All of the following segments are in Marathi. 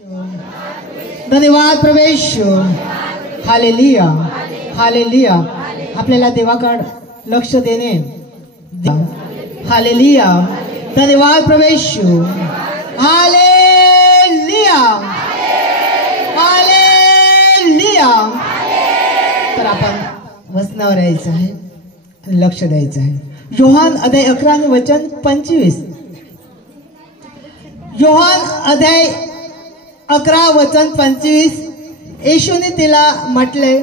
धन्यवाद प्रवेश. Hallelujah hallelujah. आपल्याला देवाकडे लक्ष देणे. हालेलुया. धन्यवाद प्रवेश. Hallelujah hallelujah. तर आपण वचनावर यायचं आहे, लक्ष द्यायचं आहे. योहान अध्याय 11 वचन 25. योहान अध्याय 11 वचन 25. येशूने तिला म्हटले,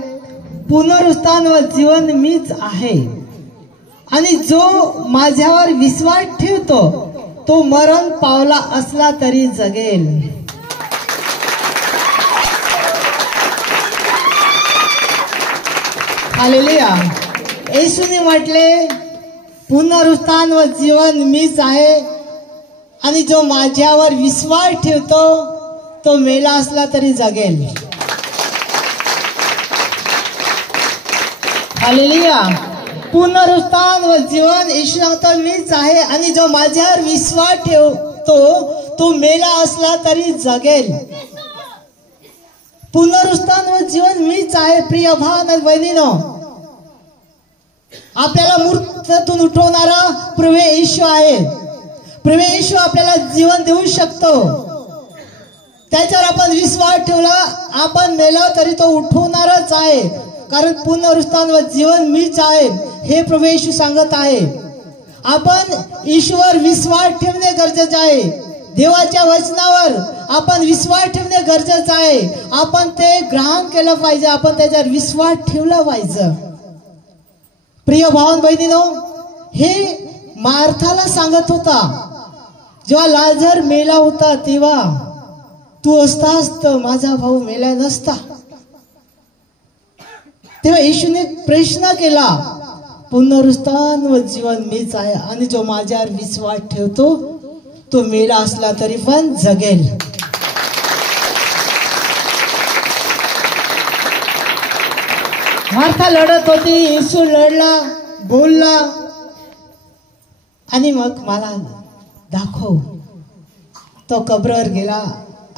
पुनरुत्थान व जीवन मीच आहे, आणि जो माझ्यावर विश्वास ठेवतो तो मरण पावला असला तरी जगेल. हालेलुया. येशूने म्हटले, पुनरुत्थान व जीवन मीच आहे, आणि जो माझ्यावर विश्वास ठेवतो तो मेला असला तरी जगेल. हालेलुया. पुनरुत्थान व जीवन येशू सांगतो मीच आहे, आणि जो माझ्यावर विश्वास ठेवतो तो मेला असला तरी जगेल. पुनरुत्थान व जीवन मीच आहे. प्रिय भाव आणि बहिणीनो, आपल्याला मृत्यूतून उठवणारा प्रभू येशू आहे. प्रभू येशू आपल्याला जीवन देऊ शकतो. त्याच्यावर आपण विश्वास ठेवला, आपण मेला तरी तो उठवणारच आहे, कारण पुनरुत्थान व जीवन मीच आहे हे प्रभू येशू सांगत आहे. आपण ईश्वर विश्वास ठेवणे गरजेचे आहे. देवाच्या वचनावर आपण विश्वास ठेवणे गरजेचं आहे. आपण ते ग्रहण केलं पाहिजे, आपण त्याच्यावर विश्वास ठेवला पाहिजे. प्रिय भावन बहिणीनो, हे मार्थाला सांगत होता, जेव्हा लाजर मेला होता तेव्हा तू असतास तर माझा भाऊ मेला नसता. तेव्हा येशूने प्रश्न केला, पुनरुत्थान व जीवन मीच आहे, आणि जो माझ्यावर विश्वास ठेवतो तो मेला असला तरी पण जगेल. मार्था लढत होती, येशू लढला, बोलला, आणि मग मला दाखव. तो कबरावर गेला,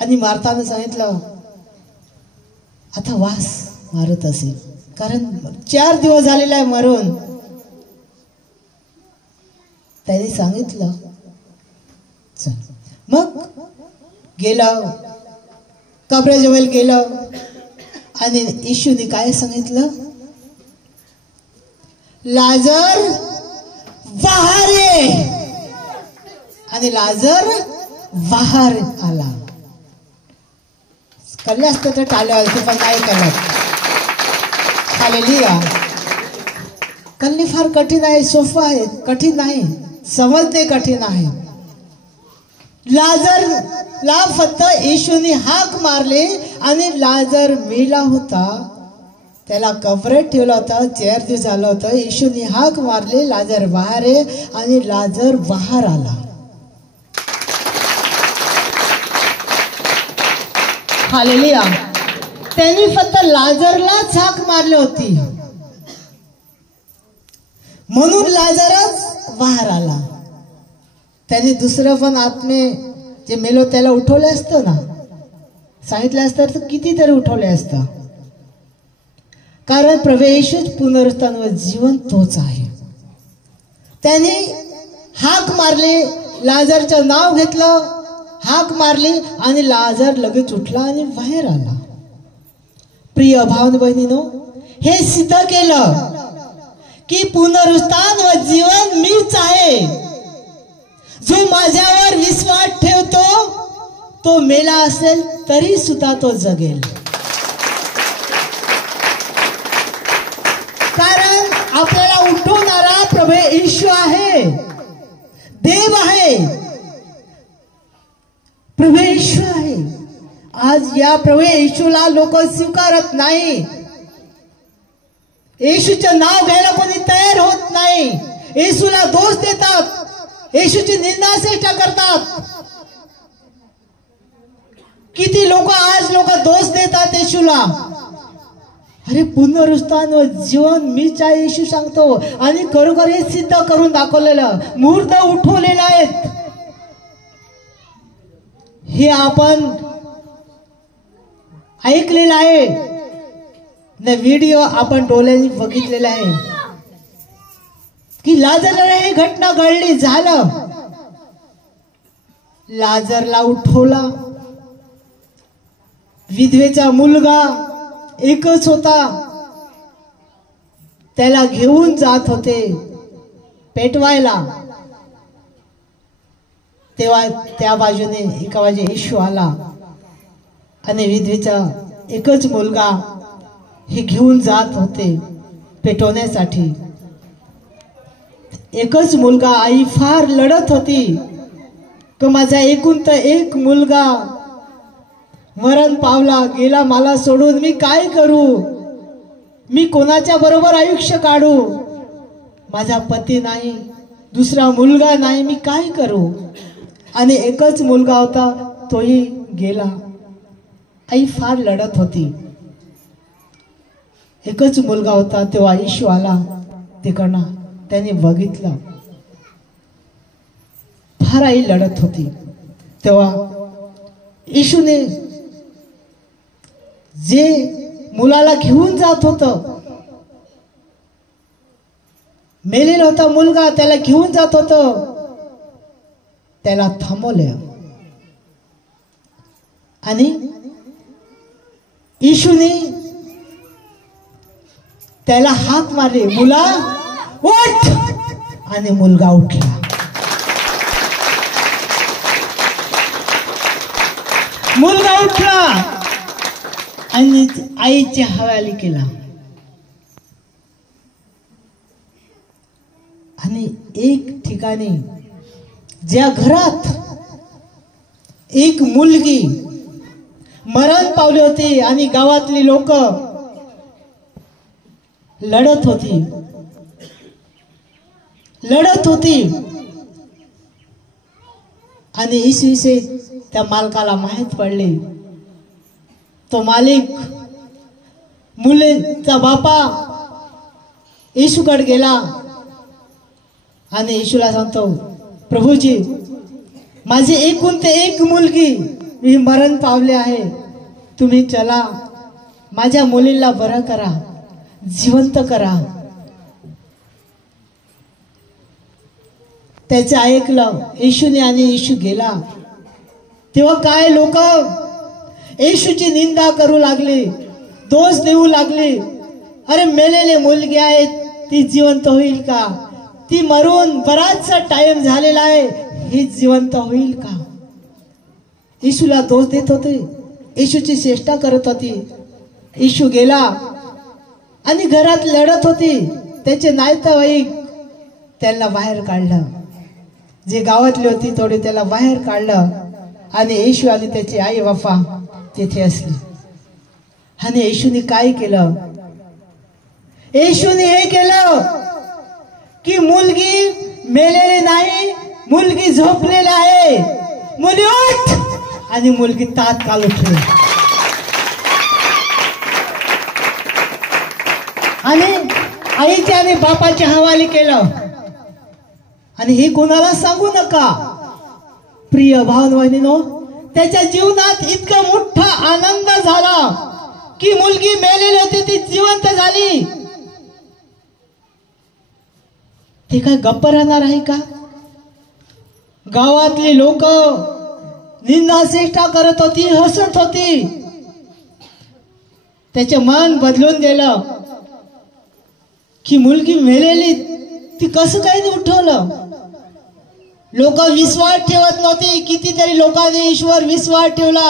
आणि मार्थाने सांगितलं, आता वास मारत असेल, कारण 4 दिवस झालेला आहे मरून. त्याने सांगितलं, चल. मग गेलं, कबराजवळ गेलं, आणि येशूने काय सांगितलं, लाजर बाहेर ये. आणि लाजर बाहेर आला. कल्ले असतं तर टाळ्या व्हायचं, पण नाही करत. हालेलुया. कल्ले फार कठीण आहे, सोपं आहे, कठीण नाही, समजणे कठीण आहे. लाजरला फक्त येशूने हाक मारले, आणि लाजर मेला होता, त्याला कबरेत ठेवला होता, 4 दिवस झालं होतं. येशूने हाक मारले, लाजर बाहेर आहे, आणि लाजर बाहेर आला. हालेलुया. त्यांनी फक्त लाजरलाच हाक मारली होती, म्हणून लाजरच बाहेर आला. त्यांनी दुसरं पण आत्मे जे मेलो त्याला उठवले असतं ना, सांगितलं असतं तर कितीतरी उठवले असतं. कारण प्रभू येशूच पुनरुत्थान व जीवन तोच आहे. त्याने हाक मारली, लाजरचं नाव घेतलं, हाक मारली, आणि लाजर लगेच उठला आणि बाहेर आला. प्रिय भावन बहिणीनो, हे सिद्ध केलं की पुनरुत्थान व जीवन मीच आहे. जो माझ्यावर विश्वास ठेवतो तो मेला असेल तरी सुद्धा तो जगेल. कारण आपल्याला उठवणारा प्रभू येशू आहे, देव आहे, प्रभू येशू आहे. आज या प्रभू येशूला लोक स्वीकारत नाही. येशूचं नाव घ्यायला कोणी तयार होत नाही. येशूला दोष देतात, येशूची निंदाचेष्टा करतात. किती लोक आज दोष देतात येशूला. अरे पुनरुत्थान व जीवन मीच आहे येशू सांगतो, आणि खरोखर हे सिद्ध करून दाखवलेलं, मूर्त उठवलेले आहेत. हे आपण ऐकलेला आहे ना व्हिडिओ आपण डोळ्यांनी बघितलेला आहे की लाजरला ही घटना घडली. झालं, लाजरला उठवला. विधवेचा मुलगा एकच होता, त्याला घेऊन जात होते पेटवायला. तेव्हा त्या बाजूने एका बाजू येशू आला आणि विधवेचा एकच मुलगा हे घेऊन जात होते पेटवण्यासाठी. एकच मुलगा. आई फार लढत होती की माझा एकूण तर एक मुलगा मरण पावला गेला, मला सोडून मी काय करू, मी कोणाच्या बरोबर आयुष्य काढू, माझा पती नाही, दुसरा मुलगा नाही, मी काय करू. आणि एकच मुलगा होता, तोही गेला. आई फार लढत होती. एकच मुलगा होता. तेव्हा येशू आला तिकडनं, त्याने बघितलं. फार आई लढत होती. तेव्हा येशूने जे मुलाला घेऊन जात होतं, मेलेला होता मुलगा, त्याला घेऊन जात होतं, त्याला थांबवलं. आणि येशूने त्याला हाक मारले, मुला उठ. आणि मुलगा उठला. मुलगा उठला आणि आईच्या हवाली केला. आणि एक ठिकाणी ज्या घरात एक मुलगी मरण पावली होती आणि गावातली लोक लढत होती आणि इसविसे त्या मालकाला माहित पडले. तो मालिक मुलीचा बापा येशूकडे गेला आणि येशूला सांगतो, प्रभूजी, माझी एकूण ते एक मुलगी मी मरण पावले आहे, तुम्ही चला माझ्या मुलीला बरं करा, जिवंत करा. त्याचं ऐकलं येशूने आणि येशू गेला. तेव्हा काय लोक येशूची निंदा करू लागली, दोष देऊ लागली. अरे मेलेले मुलगी आहे, ती जिवंत होईल का, ती मरून बराचसा टाइम झालेला आहे, ही जिवंत होईल का. येशूला दोष देत होते, येशूची चेष्टा करत होती. येशू गेला आणि घरात लढत होती. त्याचे नातेवाईक त्यांना बाहेर काढलं, जे गावातली होती थोडी त्याला बाहेर काढलं. आणि येशू आणि त्याची आई बापा तिथे असली. आणि येशूने काय केलं, येशूने हे केलं की मुलगी मेलेली नाही, मुलगी झोपलेली आहे, मुली उठ. आणि मुलगी तात्काळ उठली आणि आईच्या आणि बापाच्या हवाली केलं. आणि हे कोणाला सांगू नका. प्रिय भावन बहिणीनो, त्याच्या जीवनात इतका मोठा आनंद झाला की मुलगी मेलेली होती ती जिवंत झाली. ते काय गप्प राहणार आहे का. गावातली लोक निंदा चेष्टा करत होती, हसत होती. त्याचे मन बदलून गेलं की मुलगी मेलेली ती कसं काय उठवलं. लोक विश्वास ठेवत नव्हते. कितीतरी लोकांनी ईश्वर विश्वास ठेवला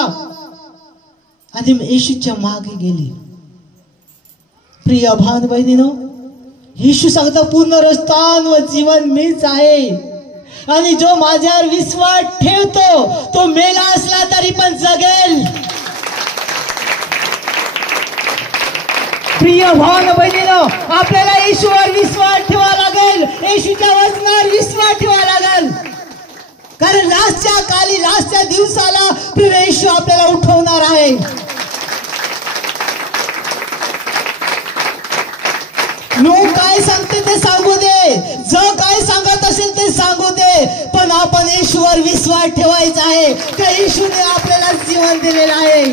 आणि येशूच्या मागे गेली. प्रिय भान बहिणीनो, येशू सांगतो पुनरुत्थान व जीवन मीच आहे आणि जो माझ्यावर विश्वास ठेवतो तो मेला असला तरी पण जगेल. प्रिय भान बहिणीनो, आपल्याला येशूवर विश्वास ठेवा लागेल, येशूच्या वचनावर विश्वास ठेवा लागेल. कारण लास्टच्या काली, लास्टच्या दिवसाला प्रभू येशू आपल्याला उठवणार आहे. लोक काय सांगते ते सांगू दे, जग काय सांगत असेल ते सांगू दे, पण आपण येशूवर विश्वास ठेवायचा आहे. त्या येशूने आपल्याला जीवन दिलेलं आहे.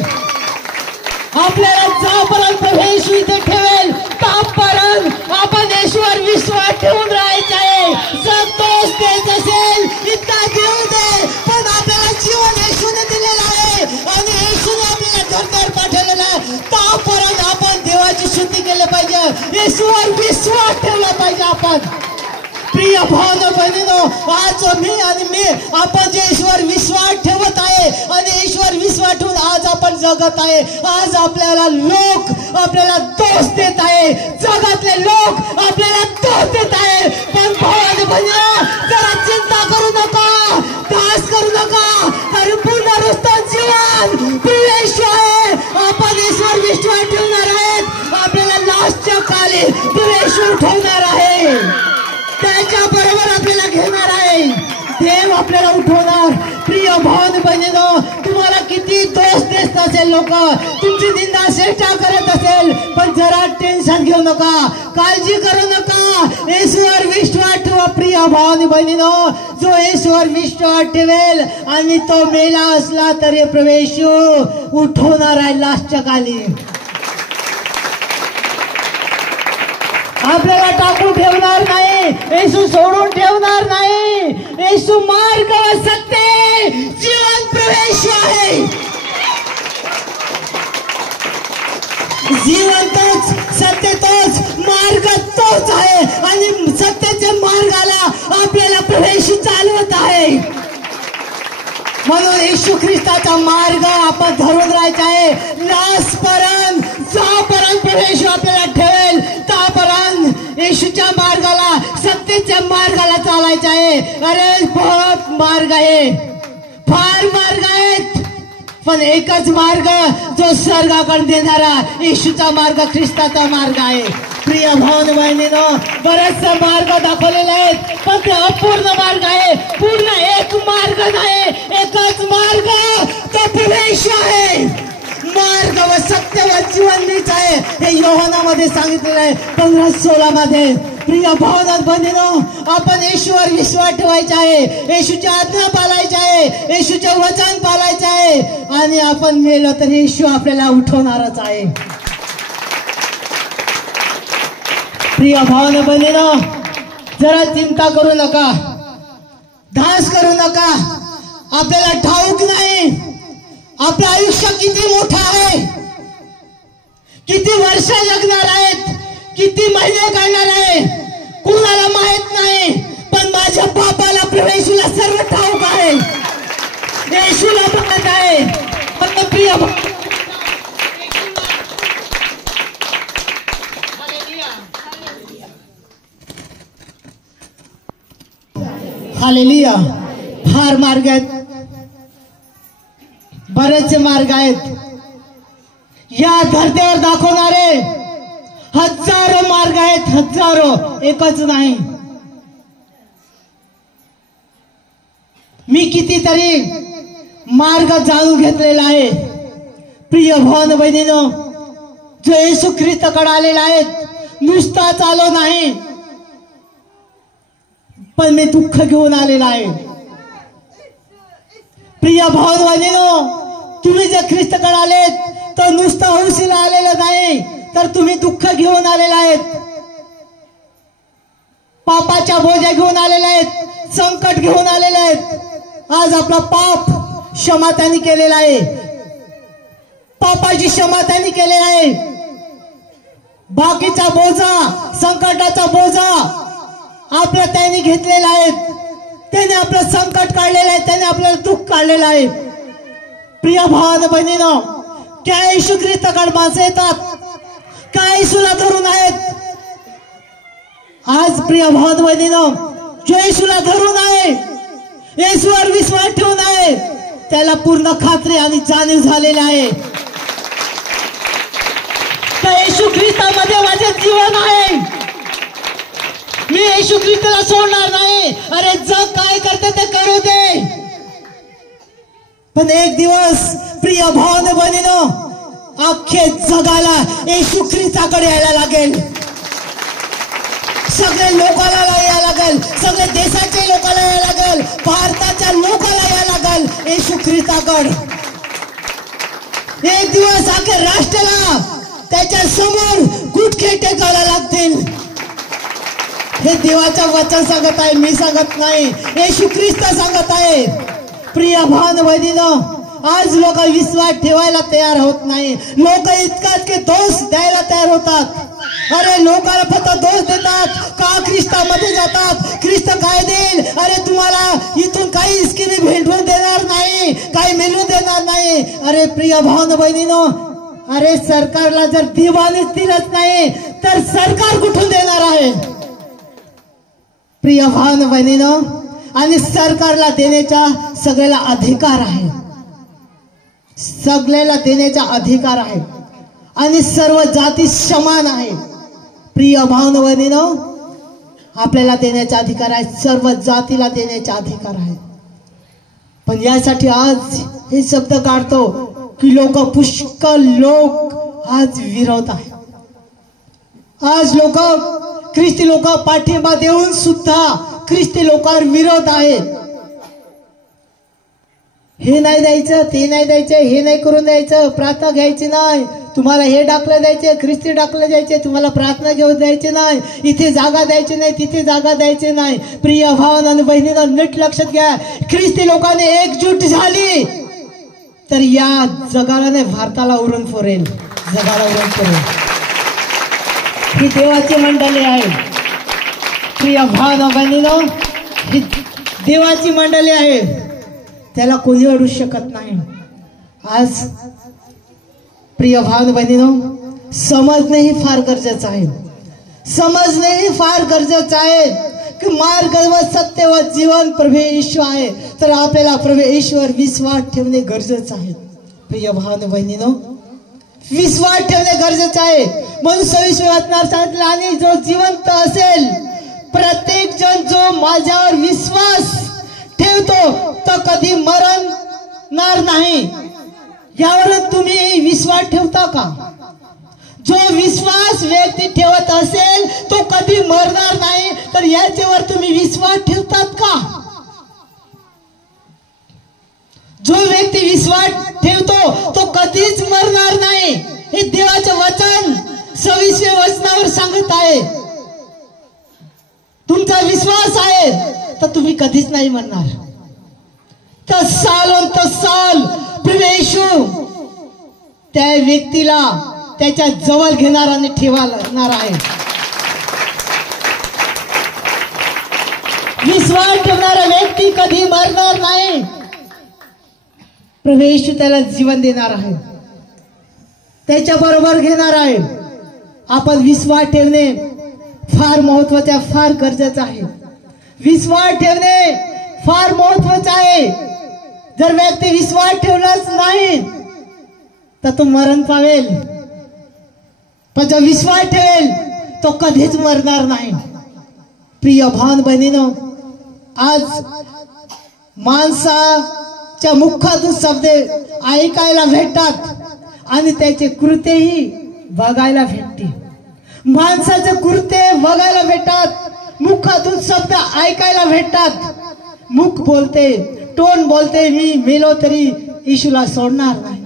आपल्याला जोपर्यंत प्रभू येशू इथे ठेवेल तोपर्यंत आपण येशूवर विश्वास ठेवून राहायचा आहे. जर तोच देत असेल इतका देऊ दे, पण आपल्याला जीवन येशूने दिलेलं आहे आणि येशूने आपल्याला घरदार पाठवलेलं आहे. तोपर्यंत आपण देवाची स्तुती केली पाहिजे, येशूवर विश्वास ठेवला पाहिजे. आपण प्रिय भावना बहिणीनो, आज मी आपण जे ईश्वर विश्वास ठेवत आहे आणि ईश्वर विश्वास ठेवून आज आपण जगत आहे. आज आपल्याला लोक आपल्याला दोष देत आहे, जगातले लोक आपल्याला दोष देत आहे. पण भावना बहिणीनो, जरा चिंता करू नका, त्रास करू नका, कारण पुनरुत्थान जीवन प्रवेश आहे. आपण ईश्वर विश्वास ठेवणार आहेत, आपल्याला लास्टच्या काली प्रवेश उठवणार आहे, त्याच्या बरोबर आपल्याला घेणार आहे. देव आपल्याला उठवणार. प्रिय भावना बहिणीनो, तुम्हाला किती दोष देत असेल, लोक तुमची निंदा चेष्टा करत असेल, पण जरा टेन्शन घेऊ नका, काळजी करू नका. येशूवर विश्वास ठेवा. प्रिय भावना बहिणीनो, जो येशूवर विश्वास ठेवेल आणि तो मेला असला तरी प्रवेश उठवणार आहे लास्टच्या काली. आपल्याला टाकून ठेवणार नाही, येशू सोडून ठेवणार नाही. येशू मार्ग, सत्य, जीवन, प्रवेश आहे. जीवन तोच, सत्य तोच, मार्ग तोच आहे आणि सत्याच्या मार्गाला आपल्याला प्रवेश चालवत आहे. म्हणून येशू ख्रिस्ताचा मार्ग आपण धरून राहायचा आहे. लास्ट पर्यंत, जोपर्यंत प्रवेश आपल्याला ठेवेल तोपर्यंत येशूच्या मार्गाला, सत्तेच्या मार्गाला चालायचं आहे. अरे बहुत मार्ग आहे, फार मार्ग आहेत, पण एकच मार्ग जो स्वर्गाकडे देणारा येशूचा मार्ग, ख्रिस्ताचा मार्ग आहे. प्रिय भावना बहिणीनो, बरेचसे मार्ग दाखवलेले आहेत, पण ते अपूर्ण मार्ग आहे. पूर्ण एक मार्ग नाही, एकच मार्ग, तो प्रवेश आहे. मार्ग व सत्य व जीवन मीच आहे, हे योहानामध्ये सांगितलेलं आहे 15:16 मध्ये. प्रिय भावना बहिणीनो, आपण येशूवर विश्वास ठेवायचा आहे, येशूची आज्ञा पाळायची आहे, येशूचे वचन पाळायचे आहे आणि आपण मेलो तर येशू आपल्याला उठवणारच आहे. प्रिय भावना बहिणीनो, जरा चिंता करू नका, धास करू नका. आपल्याला ठाऊक नाही आपलं आयुष्य किती मोठं आहे, किती वर्ष जगणार आहेत, किती महिने काढणार आहे, कुणाला माहित नाही. पण माझ्या बापाला, प्रभूला सर्व ठाऊक आहे, येशूला बघत आहे. पण प्रिय हालेलुया. फार मार्ग आहेत, बरेचसे मार्ग आहेत. या धरतीवर दाखवणारे हजारो मार्ग आहेत, हजारो, एकच नाही. मी कितीतरी मार्ग जाणून घेतलेला आहे. प्रिय भावना बहिणीनो, जो येशू ख्रिस्ताकडे आलेला आहे, नुसता चालू नाही, पण मी दुःख घेऊन आलेला आहे. प्रिय भावना बहिणीनो, तुम्ही जर ख्रिस्ताकडे आलेत तर नुसता हौसीला आलेलं नाही, तर तुम्ही दुःख घेऊन आलेला आहेत, पापाच्या बोजा घेऊन आलेला आहेत, संकट घेऊन आलेले आहेत. आज आपला पाप क्षमा त्यांनी केलेला आहे, पापाची क्षमा त्यांनी केलेला आहे. बाकीचा बोजा, संकटाचा बोजा आपला त्यांनी घेतलेला आहे. त्याने आपलं संकट काढलेलं आहे, त्याने आपल्याला दुःख काढलेलं आहे. प्रिय भावानं बहिणीनो, काय येशू ख्रिस्ताकडे माणसं येतात, काय येशूला धरून आहेत. आज प्रिय भावानं बहिणीनो, जो येशूला धरून आहे, येशूवर विश्वास ठेवून आहे, त्याला पूर्ण खात्री आणि जाणीव झालेली आहे. तर येशू ख्रिस्तामध्ये माझे जीवन आहे, मी येशू ख्रिस्ताला सोडणार नाही. अरे जग काय करते ते करू दे, पण एक दिवस प्रिय भावना बहिणीनो, अख्खे जगाला येशू ख्रिस्ताकडे यायला लागेल. सगळे लोकांना यायला लागेल, सगळे देशाचे लोकांना यायला लागेल, भारताच्या लोकांना यायला लागेल येशू ख्रिस्ताकडे. एक दिवस अखेर राष्ट्राला त्याच्या समोर गुटखे टेकायला लागतील. हे देवाचं वचन सांगत आहे, मी सांगत नाही, येशू ख्रिस्त सांगत आहे. प्रिय भाव बहिणीनो, आज लोक विश्वास ठेवायला तयार होत नाही. लोक इतकाच की दोष द्यायला तयार होतात. अरे लोकांना फक्त दोष देतात का ख्रिस्तामध्ये जातात, ख्रिस्त काय देईल, अरे तुम्हाला इथून काही स्कीमी भेटून देणार नाही, काही मिळून देणार नाही. अरे प्रिय भाव बहिणीनो, अरे सरकारला जर दिवाणीच दिलंच नाही तर सरकार कुठून देणार आहे. प्रिय भाव बहिणीनो, आणि सरकारला देण्याचा सगळ्याला अधिकार आहे, सगळ्याला देण्याचा अधिकार आहे आणि सर्व जाती समान आहे. प्रिय भाव बहिणीनो, आपल्याला देण्याचा अधिकार आहे, सर्व जातीला देण्याचा अधिकार आहे. पण यासाठी आज हे शब्द काढतो की लोक, पुष्कळ लोक आज विरोध आहे. आज लोक, ख्रिस्ती लोक पाठिंबा देऊन सुद्धा ख्रिस्ती लोकांवर विरोध आहे. हे नाही द्यायचं, ते नाही द्यायचं, हे नाही करून द्यायचं, प्रार्थना घ्यायची नाही, तुम्हाला हे दाखलं द्यायचे, ख्रिस्ती दाखलं द्यायचे, तुम्हाला प्रार्थना घेऊन द्यायची नाही, इथे जागा द्यायची नाही, तिथे जागा द्यायची नाही. प्रिय भाव आणि बहिणींनो, नीट लक्षात घ्या, ख्रिस्ती लोकांनी एकजूट झाली तर या जगाला नाही, भारताला उरून फोरेल, जगाला उरून फोरेल. ही देवाची मंडळी आहे. प्रिय भाव बहिणींनो, ही देवाची मंडळी आहे, त्याला कोणी अडू शकत नाही. आज प्रिय भाव बहिणींनो, समजणे ही फार गरजेचं आहे. समजणे ही फार गरजेचं आहे की मार्ग व सत्य व जीवन प्रभू येशू आहे, तर आपल्याला प्रभू येशूवर विश्वास ठेवणे गरजेचं आहे. प्रिय भाव बहिणींनो, विश्वास ठेवणे गरजेचं आहे. म्हणून 26 वचनात सांगितलं, आणि जो जिवंत असेल, प्रत्येक जण जो माझ्यावर विश्वास ठेवतो तो कधी मरणार नाही. यावर तुम्ही विश्वास ठेवता का? जो विश्वास व्यक्ती ठेवत असेल तो कधी मरणार नाही, तर याच्यावर तुम्ही विश्वास ठेवतात का? जो व्यक्ती विश्वास ठेवतो तो कधीच मरणार नाही, हे देवाचं वचन 26 वचनावर सांगत आहे. तुमचा विश्वास आहे तर तुम्ही कधीच नाही मरणार. तर साल प्रभू येशू त्या व्यक्तीला त्याच्या जवळ घेणार आणि ठेवणार आहे. विश्वास ठेवणारा व्यक्ती कधी मरणार नाही. प्रभू येशू त्याला जीवन देणार आहे, त्याच्या बरोबर घेणार आहे. आपण विश्वास ठेवणे फार महत्वाचे, फार गरजेचं आहे. विश्वास ठेवणे फार महत्वाचं आहे. जर व्यक्ती विश्वास ठेवलाच नाही तर तो मरण पावेल, पण जो विश्वास ठेवेल तो कधीच मरणार नाही. प्रिय भाव बहिणीनो, आज माणसाच्या मुखातून शब्द ऐकायला भेटतात आणि त्याचे कृत्यही बघायला भेटते. माणसाचे कृत्य बघायला भेटतात, मुखातून शब्द ऐकायला भेटतात. मुख बोलते, टोन बोलते, मी मेलो तरी येशूला सोडणार नाही,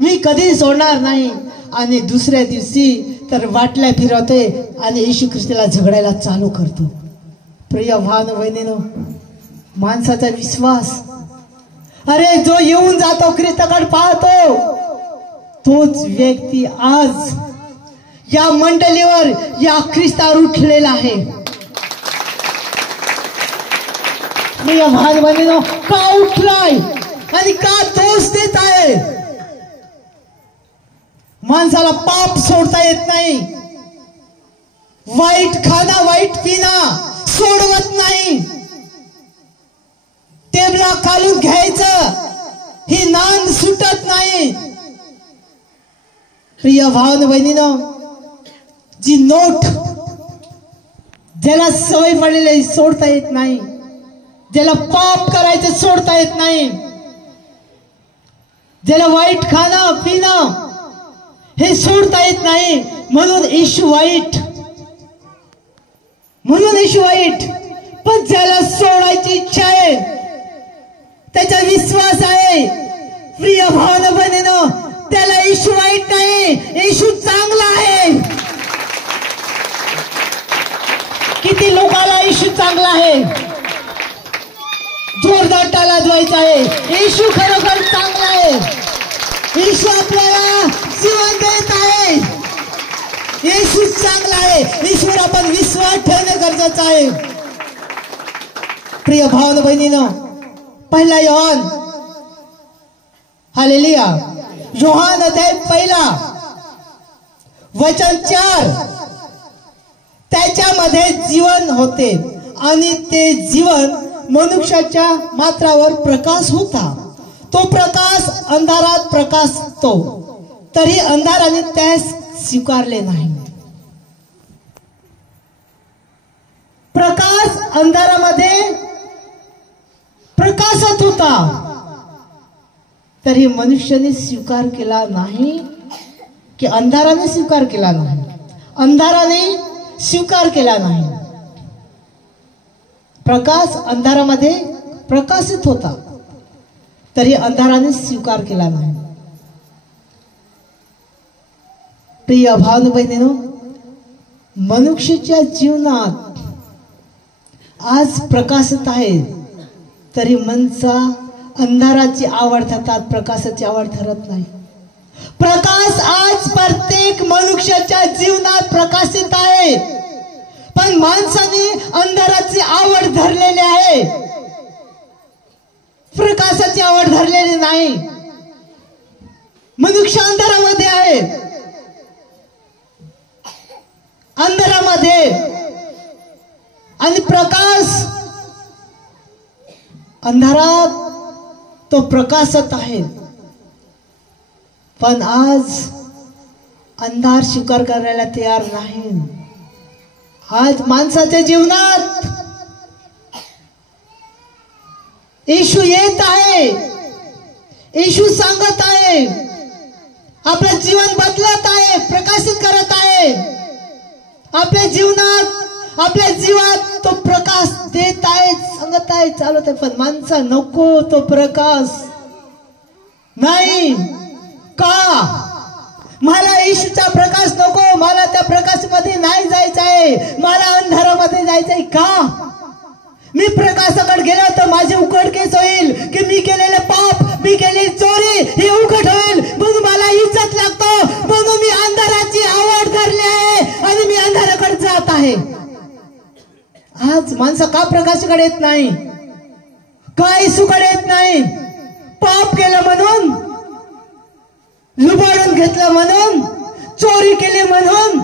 मी कधी सोडणार नाही. आणि दुसऱ्या दिवशी तर वाटल्या फिरवते आणि येशू ख्रिस्ताला झगडायला चालू करतो. प्रिय भाव बहिणीनो, माणसाचा विश्वास, अरे जो येऊन जातो ख्रिस्ताकडे पाहतो, तोच व्यक्ती आज या मंडळीवर, या ख्रिस्तावर उठलेला आहे. प्रिय भाव बहिणीनो, का उठलाय आणि का दोष देत आहे? माणसाला पाप सोडता येत नाही, वाईट खाना, वाईट पिना सोडवत नाही, टेबला खालून घ्यायचं ही नांद सुटत नाही. प्रिय भाव बहिणीनो, जी नोट ज्याला सवय पडलेली सोडता येत नाही, ज्याला पाप करायचं सोडता येत नाही, ज्याला वाईट खाणं पिणं हे सोडता येत नाही, म्हणून येशू वाईट, म्हणून येशू वाईट. पण ज्याला सोडायची इच्छा आहे, त्याचा विश्वास आहे, प्रिय भाव बहिणीनो, नाही, येशू चांगला आहे. किती लोकांना येशू चांगला आहे? जोरदार टाळ्या वाजवायचा आहे. येशू खरोखर चांगला आहे. येशू आपल्याला जीवन देत आहे. येशू चांगला आहे. येशूवर आपण विश्वास ठेवणे गरजेचं आहे. प्रिय भाव बहिणीनो, पहिला योहान, हालेलुया, योहान अध्याय 1 वचन 4, त्याच्यामध्ये जीवन होते आणि ते जीवन मनुष्याच्या मात्रावर प्रकाश होता. तो प्रकाश अंधारात प्रकाशतो, तरी अंधाराने त्यास स्वीकारले नाही. प्रकाश अंधारामध्ये प्रकाशत होता, तरी मनुष्याने स्वीकार केला नाही. की अंधाराने स्वीकार केला नाही, अंधाराने स्वीकार केला नाही. प्रकाश अंधारामध्ये प्रकाशित होता, तरी अंधाराने स्वीकार केला नाही. प्रिय भाव बहिणीनो, मनुष्याच्या जीवनात आज प्रकाशित आहे, तरी मनचा अंधाराची आवड धरतात, प्रकाशाची आवड धरत नाही. प्रकाश आज प्रत्येक मनुष्याच्या जीवनात प्रकाशित आहे, पण माणसाने अंधाराची आवड धरलेली आहे, प्रकाशाची आवड धरलेली नाही. मनुष्य अंधारामध्ये आहे, अंधारामध्ये, आणि प्रकाश अंधारात तो प्रकाशत आहे. पण आज अंधार स्वीकार करायला तयार नाही. आज माणसाच्या जीवनात येशू येत आहे, येशू सांगत आहे, आपलं जीवन बदलत आहे, प्रकाशित करत आहे. आपल्या जीवनात, आपल्या जीवात तो प्रकाश देत आहे, सांगत आहे, चालत आहे. पण माणसा नको तो प्रकाश नाही. का? मला येशूचा प्रकाश नको, मला त्या प्रकाशामध्ये नाही जायचं आहे, मला अंधारामध्ये जायचंय. का? मी प्रकाशाकडे गेलो तर माझे उघडकीस होईल की मी केलेले पाप, मी केलेली चोरी हे उघड होईल, म्हणून मला इज्जत लागतो, म्हणून मी अंधाराची आवड धरली आहे आणि मी अंधाराकडे जात आहे. आज माणसं का प्रकाशाकडे येत नाही? का येशूकडे येत नाही? पाप केलं म्हणून, लुबाडून घेतलं म्हणून, चोरी केली म्हणून.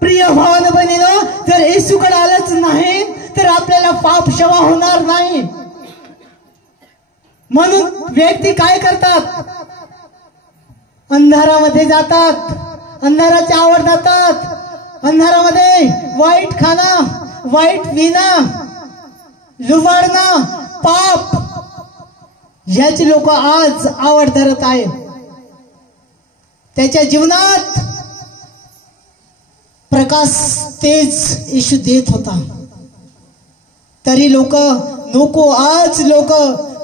प्रिय भावानं बहिणीनो, जर येशूकडे आलंच नाही तर आपल्याला पाप क्षमा होणार नाही. म्हणून व्यक्ती काय करतात? अंधारामध्ये जातात, अंधाराची आवड जातात, अंधारामध्ये वाईट खाणं, वाईट पिणं, लुबाडणं, पाप याची लोक आज आवड धरत आहे. त्याच्या जीवनात प्रकाश तेज येशू देत होता, तरी लोक नको. आज लोक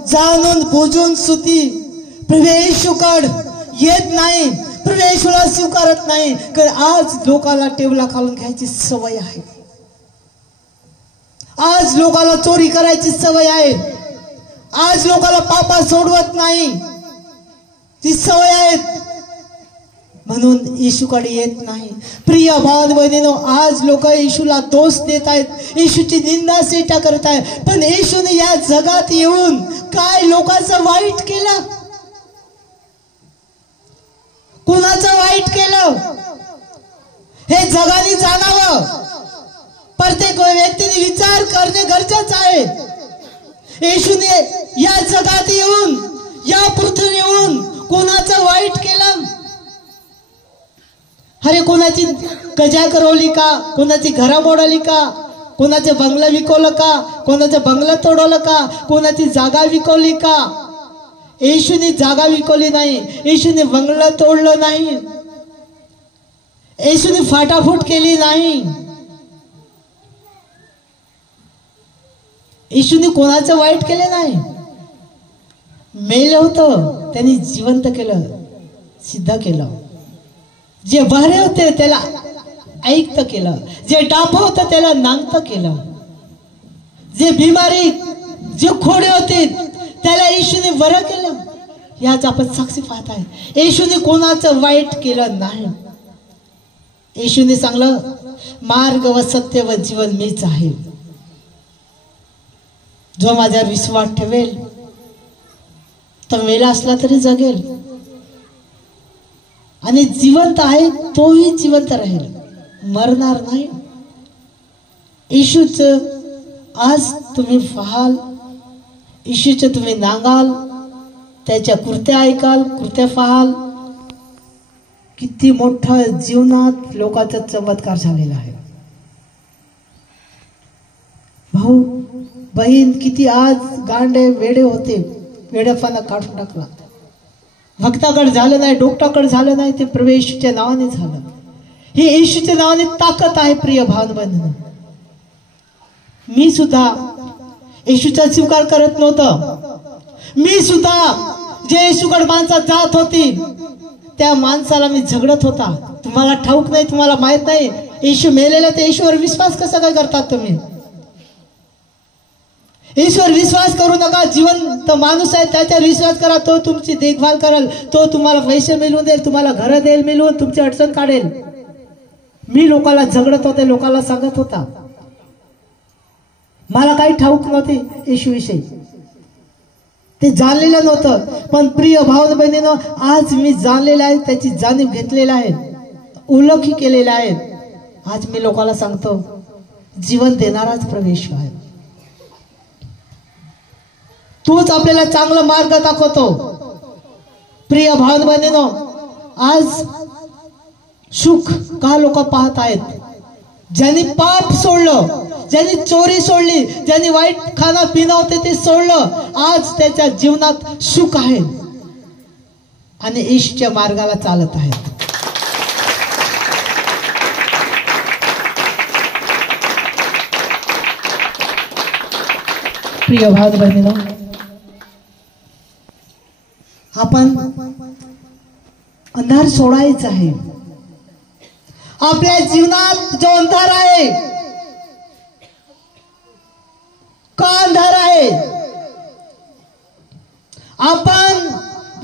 जाणून बुजून सुद्धा प्रभू येशूकडे येत नाही, प्रभू येशूला स्वीकारत नाही. कारण आज लोकाला टेबला खालून घ्यायची सवय आहे, आज लोकाला चोरी करायची सवय आहे, आज लोकाला पापा सोडवत नाही, ती सवय आहे, म्हणून येशूकडे येत नाही. प्रिय भाव बहिणीनो, आज लोक येशूला दोष देत आहेत, येशूची निंदा सेटा करत आहेत. पण येशूने या जगात येऊन काय लोकांचं वाईट केलं? कुणाचं वाईट केलं हे जगाने जाणावं. प्रत्येक व्यक्तीने विचार करणे गरजेचं आहे. येशूने या जगात येऊन, या पृथ्वीवर येऊन कोणाचं वाईट केलं? अरे कोणाची कजा करवली का? कोणाची घरा मोडवली का? कोणाचे बंगला विकवलं का? कोणाचं बंगला तोडवलं का? कोणाची जागा विकवली का? येशूने जागा विकवली नाही, येशूने बंगला तोडलं नाही, येशूने फाटाफूट केली नाही. येशूने कोणाचं वाईट केले नाही. मेलं होतं त्यांनी जिवंत केलं, सिद्ध केलं. जे बहरे होते त्याला ऐकत केलं, जे डाप होतं त्याला नांगत केलं, जे बिमारी जे खोडे होते त्याला येशूने बरं केलं. याच आपण साक्षी पाहत आहे. येशूने कोणाचं वाईट केलं नाही. येशूने सांगलं मार्ग व सत्य व जीवन मीच आहे. जो माझ्यावर विश्वास ठेवेल तो मेला असला तरी जगेल आणि जिवंत आहे तोही जिवंत राहील, मरणार नाही. येशूच आज तुम्ही पाहाल, येशूच तुम्ही नांगाल, त्याच्या कृत्या ऐकाल, कृत्या पाहाल. किती मोठा जीवनात लोकांचा चमत्कार झालेला आहे. भाऊ बहीण किती आज गांडे वेडे होते, वेडेपणा काढून टाकला. भक्ताकडे झालं नाही, डोकटाकडे झालं नाही, ते प्रभू येशूच्या नावाने झालं. ही येशूच्या नावाने ताकद आहे. प्रिय भावबंधू, मी सुद्धा येशूचा स्वीकार करत नव्हतं. मी सुद्धा जे येशूकडे माणसात जात होती त्या माणसाला मी झगडत होता. तुम्हाला ठाऊक नाही, तुम्हाला माहित नाही येशू मेलेला, ते येशूवर विश्वास कसा काय करतात तुम्ही? ईश्वर विश्वास करू नका. जिवंत माणूस आहे त्याच्यावर विश्वास करा. तो तुमची देखभाल करेल, तो तुम्हाला पैसे मिळवून देईल, तुम्हाला घर देईल मिळवून, तुमची अडचण काढेल. मी लोकांना झगडत होते, लोकांना सांगत होता, मला काही ठाऊक नव्हते येशूविषयी, ते जाणलेलं नव्हतं. पण प्रिय भाऊ बहिणीनं आज मी जाणलेलं आहे, त्याची जाणीव घेतलेला आहे, ओळखी केलेला आहे. आज मी लोकांना सांगतो जीवन देणाराच प्रवेश आहे. तोच आपल्याला चांगला मार्ग दाखवतो. प्रिय भाऊ बहिणीनो, आज सुख का लोक पाहत आहेत? ज्यांनी पाप सोडलं, ज्यांनी चोरी सोडली, ज्यांनी वाईट खाना पिणं होते ते सोडलं, आज त्याच्या जीवनात सुख आहे आणि येशूच्या मार्गाला चालत आहेत. प्रिय भाऊ बहिणीनो, आपण अंधार सोडायचा आहे. आपल्या जीवनात जो अंधार आहे, का अंधार आहे? आपण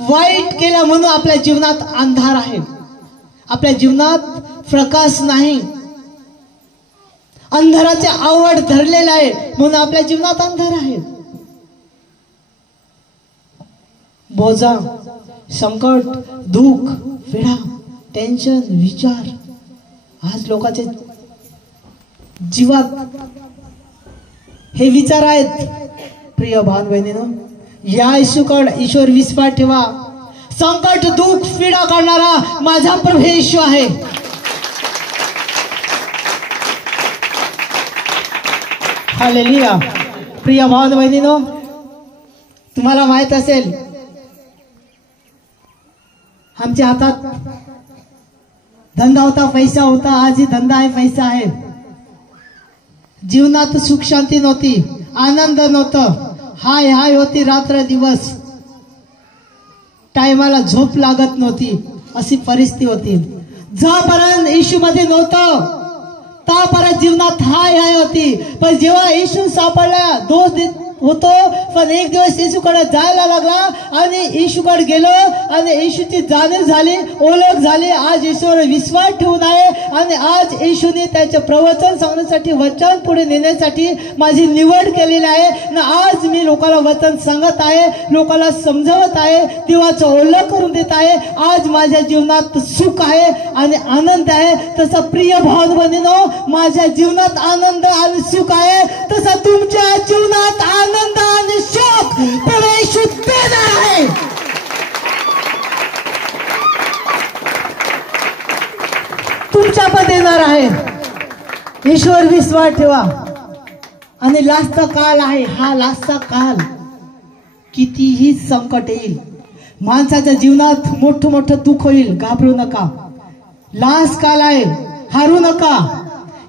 वाईट केलं म्हणून आपल्या जीवनात अंधार आहे. आपल्या जीवनात प्रकाश नाही. अंधाराचे आवड धरलेला आहे म्हणून आपल्या जीवनात अंधार आहे. बोजा, संकट, दुःख, पीडा, टेन्शन, विचार आज लोकांच्या जीवात हे विचार आहेत. प्रिय भाऊ बहिणीनो, या येशूकडे ईश्वर विश्वास ठेवा. संकट, दुःख, पीडा काढणारा माझा प्रभू येशू आहे. हालेलुया. प्रिय भाऊ बहिणीनो, तुम्हाला माहित असेल आमच्या हातात धंदा होता, पैसा होता. आजही धंदा आहे, पैसा आहे. जीवनात सुख शांती नव्हती, आनंद नव्हतं, हाय हाय होती रात्र दिवस, टायमाला झोप लागत नव्हती, अशी परिस्थिती होती. जोपर्यंत येशू मध्ये नव्हतं तापर्यंत जीवनात हाय हाय होती. पण जेव्हा येशू सापडला, दोष देत होतो, पण एक दिवस येशूकडे जायला लागला आणि येशूकडे गेलो आणि येशूची जाणीव झाली, ओळख झाली. आज येशूवर विश्वास ठेवून आहे आणि आज येशूने त्याचे प्रवचन सांगण्यासाठी, वचन पुढे नेण्यासाठी माझी निवड केलेली आहे. आणि आज मी लोकांना वचन सांगत आहे, लोकांना समजवत आहे, देवाचं ओळख करून देत आहे. आज माझ्या जीवनात सुख आहे आणि आनंद आहे. तसा प्रिय भाऊ बहिणीनो, माझ्या जीवनात आनंद आणि सुख आहे, तसा तुमच्या जीवनात आनंद आणि सुख प्रभू येशू देणार आहे. तुमच्या पण देणार आहे. ईश्वर विश्वास ठेवा. आणि लास्टचा काळ आहे, हा लास्टचा काळ कितीही संकट येईल, माणसाच्या जीवनात मोठं मोठं दुःख होईल, घाबरू नका. लास्ट काळ आहे, हारू नका.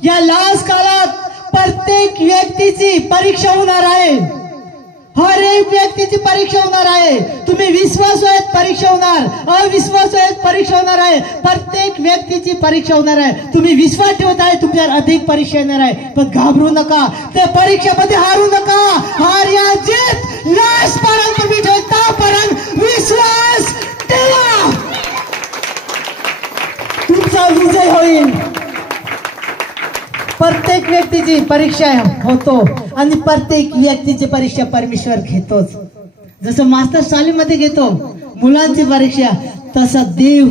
या लास्ट काळात प्रत्येक व्यक्तीची परीक्षा होणार आहे. हर एक व्यक्तीची परीक्षा होणार आहे. तुम्ही विश्वासू आहेत परीक्षा होणार, अविश्वासू आहेत परीक्षा होणार आहे. प्रत्येक व्यक्तीची परीक्षा होणार आहे. तुम्ही विश्वास ठेवत आहे तुमच्यावर अधिक परीक्षा येणार आहे, पण घाबरू नका. त्या परीक्षेमध्ये हारू नका. हार या जीत लास्ट पर्यंत तुम्ही ठेवतापर्यंत विश्वास ठेवा, तुमचा विजय होईल. प्रत्येक व्यक्तीची परीक्षा होतो आणि प्रत्येक व्यक्तीची परीक्षा परमेश्वर घेतोच. जसं मास्टर शाळेमध्ये घेतो मुलांची परीक्षा, तसा देव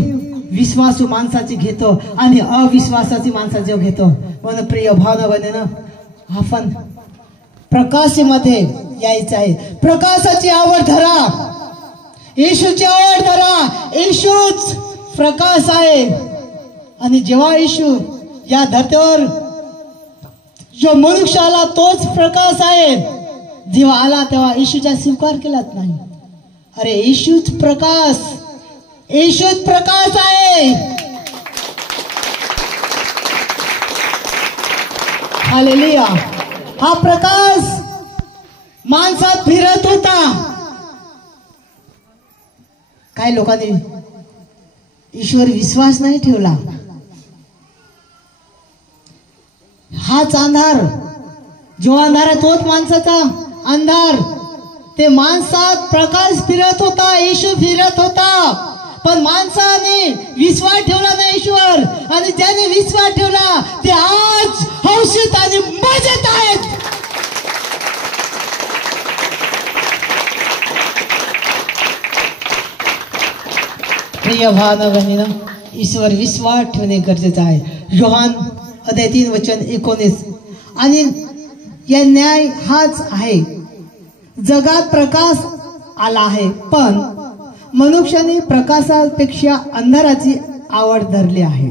विश्वासू माणसाची घेतो आणि अविश्वासाची माणसाची घेतो. म्हणून प्रिय भावना, आपण प्रकाशामध्ये यायचं आहे. प्रकाशाची आवड धरा, येशूची आवड धरा. येशूच प्रकाश आहे. आणि जेव्हा येशू या धरतीवर जो मनुष्य आला तोच प्रकाश आहे. जेव्हा आला तेव्हा येशूचा स्वीकार केलाच नाही. अरे येशूच प्रकाश, येशूच प्रकाश आहे. हालेलुया. हा प्रकाश माणसात फिरत होता. काही लोकांनी ईश्वर विश्वास नाही ठेवला. हाच अंधार, जो अंधार आहे तोच माणसाचा अंधार. ते माणसात प्रकाश फिरत होता, येशू फिरत होता, पण माणसाने विश्वास ठेवला नाही ईश्वर. आणि ज्याने विश्वास ठेवला ते आज हौशीत आणि मजेत आहेत. प्रिय भावना बहिणींनो, ईश्वर विश्वास ठेवणे गरजेचं आहे. योहान अध्याय 3 वचन 19. आणि या न्याय हाच आहे. जगात प्रकाश आला आहे, पण मनुष्याने प्रकाशापेक्षा अंधाराची आवड धरली आहे.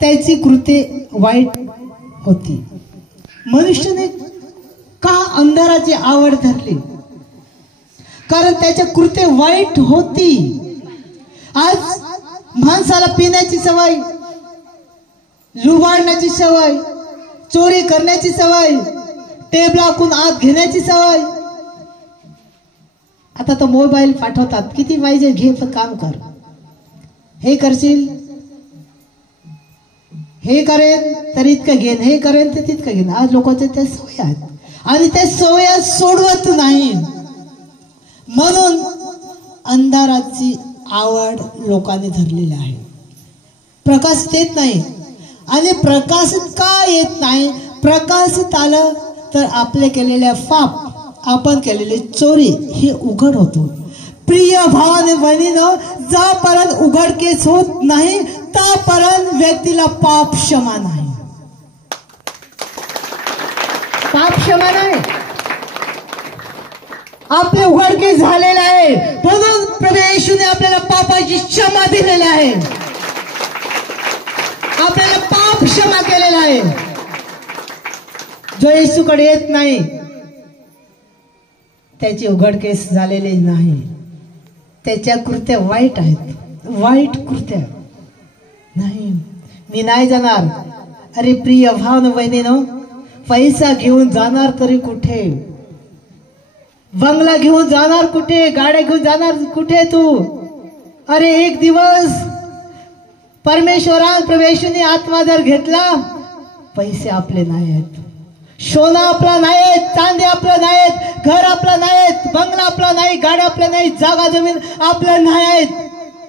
त्याची कृत्ये वाईट होती. मनुष्याने का अंधाराची आवड धरली? कारण त्याच्या कृत्ये वाईट होती. आज माणसाला पिण्याची सवय, लुबाडण्याची सवय, चोरी करण्याची सवय, टेबलाकून आत घेण्याची सवय. आता तो मोबाईल पाठवतात, किती पाहिजे घे, काम कर, हे करशील, हे करेन तर इतकं घेन, हे करेन तर तितकं घेन. आज लोकांचे त्या सवय आहेत आणि त्या सवय सोडवत नाही. म्हणून अंधाराची आवड लोकांनी धरलेली आहे. प्रकाशित येत नाही. आणि प्रकाशित का येत नाही? प्रकाशित आलं तर आपले केलेल्या पाप, आपण केलेली चोरी ही उघड होतो. प्रिय भावाने बहिणीनं, जोपर्यंत उघडकीस होत नाही तोपर्यंत व्यक्तीला पाप क्षमा नाही. पाप क्षमा नाही. आपले उघडकीस झालेले आहे, म्हणून प्रभू येशूने आपल्याला पापाची क्षमा दिलेली आहे. आपल्याला पाप क्षमा केलेला आहे. जो येशूकडे येत नाही त्याची उघडकीस झालेली नाही. त्याच्या कृत्य वाईट आहेत, वाईट कृत्य नाही. मी नाही जाणार. अरे प्रिय भावना बहिणीनो, पैसा घेऊन जाणार तरी कुठे? बंगला घेऊन जाणार कुठे? गाड्या घेऊन जाणार कुठे तू? अरे एक दिवस परमेश्वरान प्रवेशनी आत्मा जर घेतला, पैसे आपले नाही आहेत, सोनं आपला नाही आहे, चांदी आपलं नाही आहेत, घर आपलं नाही आहेत, बंगला आपला नाही, गाड्या आपल्या नाही, जागा जमीन आपल्या नाही आहेत.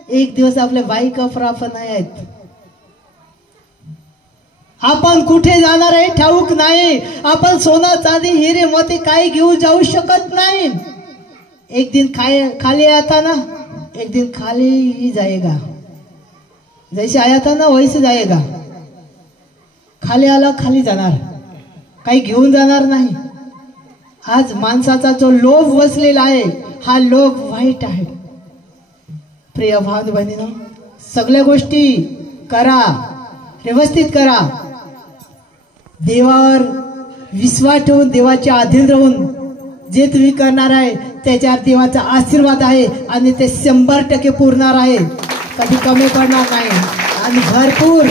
एक दिवस आपले बाईक आपण नाही आहेत. आपण कुठे जाणार आहे ठाऊक नाही. आपण सोनं चांदी हिरे मोती काही घेऊन जाऊ शकत नाही. एक दिन खाली आता ना, एक दिन खाली ही जाएगा. जैसे आया था ना वैसे जाएगा. खाली आला खाली जाणार, काही घेऊन जाणार नाही. आज माणसाचा जो लोभ बसलेला आहे हा लोभ वाईट आहे. प्रिय भाव बहिणीनो, सगळ्या गोष्टी करा, व्यवस्थित करा. देवावर विश्वास ठेवून, देवाच्या अधीन राहून जे तुम्ही करणार आहे त्याच्यावर देवाचा आशीर्वाद आहे आणि ते 100% पुरणार आहे. कधी कमी पडणार नाही आणि भरपूर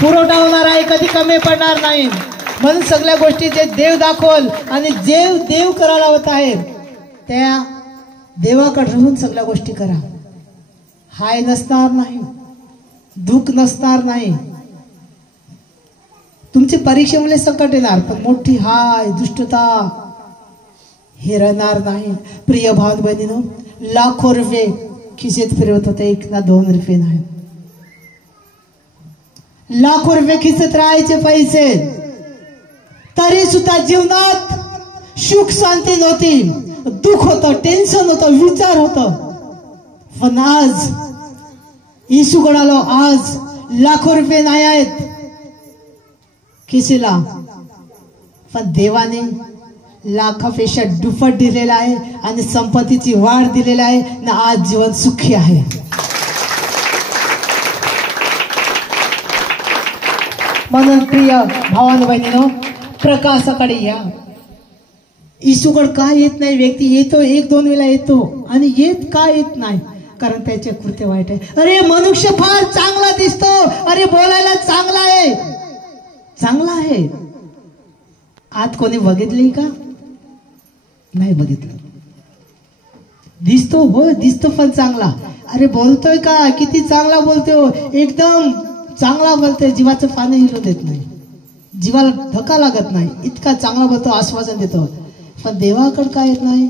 पुरवठा होणार आहे, कधी कमी पडणार नाही. म्हणून सगळ्या गोष्टी जे देव दाखवल आणि जे देव करायला होत आहे त्या देवाकडे राहून सगळ्या गोष्टी करा. हाय नसणार नाही, दुःख नसणार नाही. तुमची परीक्षेमुळे संकट येणार पण मोठी हाय दुष्टता हे राहणार नाही. प्रिय भाव बहिणीनो, लाखो रुपये खिशेत फिरवत होते, 1 ना 2 रुपये नाही. लाखो रुपये खिचत राहायचे पैसे, तरी सुद्धा जीवनात सुख शांती नव्हती. दुःख होतं, टेन्शन होतं, विचार होतं. पण आज येशूकडे आलो. आज लाखो रुपये नाही आहेत खिशीला, पण देवाने लाखापेक्षा दुप्पट दिलेला आहे आणि संपत्तीची वाढ दिलेला आहे ना. आज जीवन सुखी आहे. म्हणून प्रिय भावांनो बहिणीनो, प्रकाशाकडे या. येशूकडे का येत नाही व्यक्ती? येतो 1-2 वेळा येतो आणि येत का येत नाही? कारण त्याचे कृत्य वाईट आहे. अरे मनुष्य फार चांगला दिसतो, अरे बोलायला चांगला आहे, चांगला आहे. आत कोणी बघितली का? नाही बघितलं. दिसतो, हो दिसतो पण चांगला. अरे बोलतोय का? किती चांगला बोलतोय, एकदम चांगला बोलतोय. जीवाचं पाणी हिलू देत नाही, जीवाला धक्का लागत नाही, इतका चांगला बोलतो, आश्वासन देतो. पण देवाकडे काय येत नाही.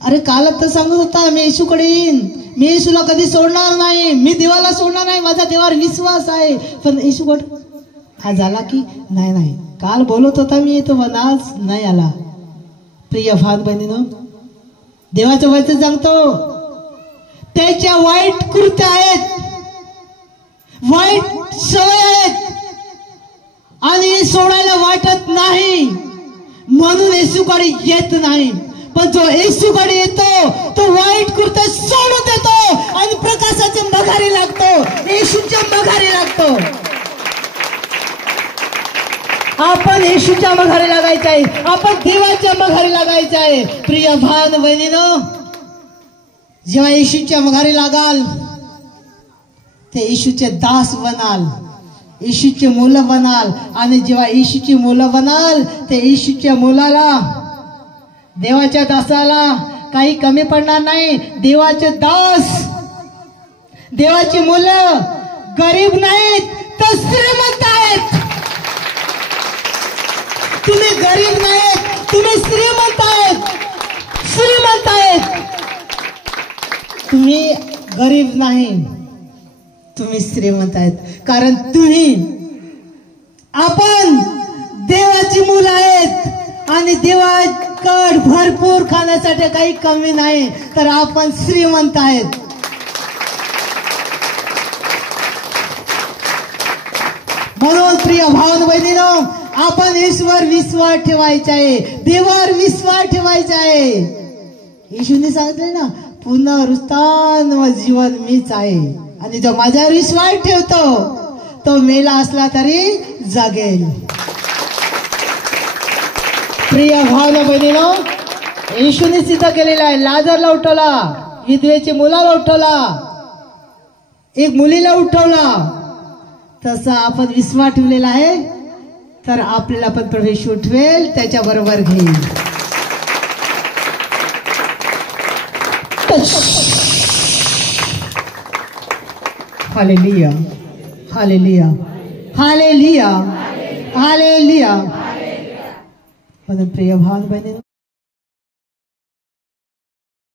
अरे कालच तर सांगत होता मी येशूकडे येईन, मी येशूला कधी सोडणार नाही, मी देवाला सोडणार नाही, माझा देवावर विश्वास आहे. पण येशूकडे आज आला की नाही? नाही. काल बोलत होता मी येतो पण आज नाही आला. प्रिय भाव बहिणीनो, देवाचं वचन सांगतो त्याच्या वाईट कृत्य आहेत, वाईट सवय आहेत आणि सोडायला वाटत नाही, म्हणून येशूकडे येत नाही. पण जो येशूकडे येतो तो वाईट कृत्य सोडून देतो आणि प्रकाशाच्या मघारी लागतो, येशूच्या मघारी लागतो. आपण येशूच्या मघारी लागायचं आहे, आपण देवाच्या मघारी लागायचं आहे. प्रिय भाव बहिणीनो, जेव्हा येशूच्या मघारी लागाल ते येशूचे दास बनाल, येशूचे मुलं बनाल. आणि जेव्हा येशूची मुलं बनाल ते येशूच्या मुलाला, देवाच्या दासाला काही कमी पडणार नाही. देवाचे दास, देवाची मुलं गरीब नाहीत तर श्रीमंत आहेत. तुम्ही गरीब नाहीत, तुम्ही श्रीमंत आहेत, श्रीमंत आहेत. तुम्ही गरीब नाही, तुम्ही श्रीमंत आहेत. कारण तुम्ही, आपण देवाची मुलं आहेत आणि देवाकडे भरपूर खाण्यासाठी काही कमी नाही, तर आपण श्रीमंत आहेत. म्हणून प्रिय भाव बहिणीनो, आपण येशूवर विश्वास ठेवायचा आहे, देवावर विश्वास ठेवायचा आहे. येशूने सांगितले ना, पुनरुत्थान व जीवन मीच आहे आणि जो माझ्यावर विश्वास ठेवतो तो मेला असला तरी जगेल. प्रिय भाव बहिणीनो, येशूने सिद्ध केलेला आहे. लाजरला उठवला, विधवेची मुलाला उठवला, एक मुलीला उठवला. तसा आपण विश्वास ठेवलेला आहे तर आपल्याला पण प्रभू येशू उठवेल, त्याच्या बरोबर घेईल. Hallelujah, hallelujah, hallelujah, hallelujah. प्रिय भाव बहिणी,